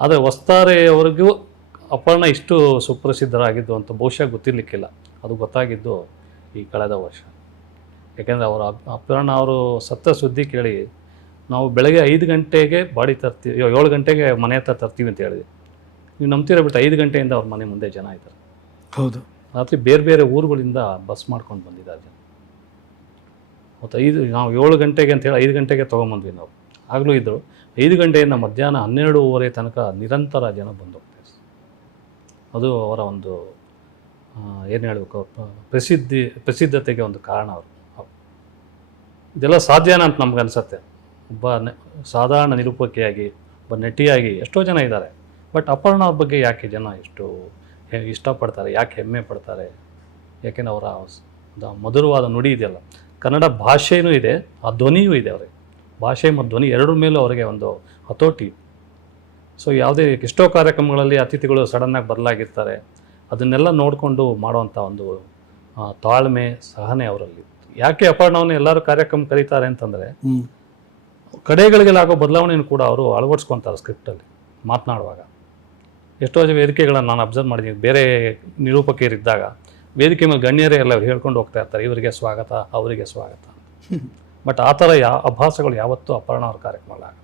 ಆದರೆ ವಸ್ತಾರೆಯವರೆಗೂ ಅಪರ್ಣ ಇಷ್ಟು ಸುಪ್ರಸಿದ್ಧರಾಗಿದ್ದು ಅಂತ ಬಹುಶಃ ಗೊತ್ತಿರಲಿಕ್ಕಿಲ್ಲ. ಅದು ಗೊತ್ತಾಗಿದ್ದು ಈ ಕಳೆದ ವರ್ಷ. ಯಾಕೆಂದರೆ ಅವರು ಅಪ್- ಅಪರ್ಣ ಅವರು ಸತ್ತ ಸುದ್ದಿ ಕೇಳಿ ನಾವು ಬೆಳಗ್ಗೆ ಐದು ಗಂಟೆಗೆ ಬಾಡಿ ತರ್ತೀವಿ ಅಯ್ಯೋ, ಏಳು ಗಂಟೆಗೆ ಮನೆ ಹತ್ರ ತರ್ತೀವಿ ಅಂತ ಹೇಳಿದ್ವಿ ನೀವು ನಂಬ್ತೀರ ಬಿಟ್ಟು ಐದು ಗಂಟೆಯಿಂದ ಅವ್ರ ಮನೆ ಮುಂದೆ ಜನ ಇದ್ದಾರೆ. ಹೌದು. ರಾತ್ರಿ ಬೇರೆ ಬೇರೆ ಊರುಗಳಿಂದ ಬಸ್ ಮಾಡ್ಕೊಂಡು ಬಂದಿದ್ದಾರೆ ಜನ. ಮತ್ತು ಐದು ನಾವು ಏಳು ಗಂಟೆಗೆ ಅಂತ ಹೇಳಿ ಐದು ಗಂಟೆಗೆ ತೊಗೊಂಬಂದ್ವಿ ನಾವು. ಆಗಲೂ ಇದ್ದರು ಐದು ಗಂಟೆಯಿಂದ ಮಧ್ಯಾಹ್ನ ಹನ್ನೆರಡೂವರೆ ತನಕ ನಿರಂತರ ಜನ ಬಂದು ಅದು ಅವರ ಒಂದು ಏನು ಹೇಳಬೇಕು ಪ್ರಸಿದ್ಧಿ, ಪ್ರಸಿದ್ಧತೆಗೆ ಒಂದು ಕಾರಣ ಅವರು. ಇದೆಲ್ಲ ಸಾಧ್ಯನಾ ಅಂತ ನಮ್ಗೆ ಅನಿಸುತ್ತೆ. ಒಬ್ಬ ಸಾಧಾರಣ ನಿರೂಪಕಿಯಾಗಿ, ಒಬ್ಬ ನಟಿಯಾಗಿ ಎಷ್ಟೋ ಜನ ಇದ್ದಾರೆ. ಬಟ್ ಅಪರ್ಣ ಅವ್ರ ಬಗ್ಗೆ ಯಾಕೆ ಜನ ಎಷ್ಟು ಇಷ್ಟಪಡ್ತಾರೆ, ಯಾಕೆ ಹೆಮ್ಮೆ ಪಡ್ತಾರೆ? ಯಾಕೆಂದ್ರೆ ಅವರ ಮಧುರವಾದ ನುಡಿ ಇದೆಯಲ್ಲ. ಕನ್ನಡ ಭಾಷೆಯೂ ಇದೆ, ಆ ಧ್ವನಿಯೂ ಇದೆ ಅವರಿಗೆ. ಭಾಷೆ ಮತ್ತು ಧ್ವನಿ ಎರಡರ ಮೇಲೂ ಅವರಿಗೆ ಒಂದು ಹತೋಟಿ. ಸೊ ಯಾವುದೇ ಎಷ್ಟೋ ಕಾರ್ಯಕ್ರಮಗಳಲ್ಲಿ ಅತಿಥಿಗಳು ಸಡನ್ನಾಗಿ ಬದಲಾಗಿರ್ತಾರೆ. ಅದನ್ನೆಲ್ಲ ನೋಡಿಕೊಂಡು ಮಾಡುವಂಥ ಒಂದು ತಾಳ್ಮೆ ಸಹನೆ ಅವರಲ್ಲಿ. ಯಾಕೆ ಅಪರ್ಣವನ್ನು ಎಲ್ಲರೂ ಕಾರ್ಯಕ್ರಮ ಕರೀತಾರೆ ಅಂತಂದರೆ ಕಡೆಗಳಿಗೆಲ್ಲಾಗೋ ಕಡೆಗಳಿಗೆಲ್ಲ ಬದಲಾವಣೆಯನ್ನು ಕೂಡ ಅವರು ಅಳವಡಿಸ್ಕೊತಾರೆ ಸ್ಕ್ರಿಪ್ಟಲ್ಲಿ ಮಾತನಾಡುವಾಗ. ಎಷ್ಟೋ ಜನ ವೇದಿಕೆಗಳನ್ನು ನಾನು ಅಬ್ಸರ್ವ್ ಮಾಡಿದ್ದೀನಿ ಬೇರೆ ನಿರೂಪಕಿಯರಿದ್ದಾಗ ವೇದಿಕೆ ಮೇಲೆ ಗಣ್ಯರೇ ಎಲ್ಲ ಹೇಳ್ಕೊಂಡು ಹೋಗ್ತಾ ಇರ್ತಾರೆ ಇವರಿಗೆ ಸ್ವಾಗತ ಅವರಿಗೆ ಸ್ವಾಗತ. ಬಟ್ ಆ ಥರ ಯಾ ಅಭ್ಯಾಸಗಳು ಯಾವತ್ತೂ ಅಪರ್ಣ ಅವ್ರ ಕಾರ್ಯಕ್ರಮ ಆಗಲ್ಲ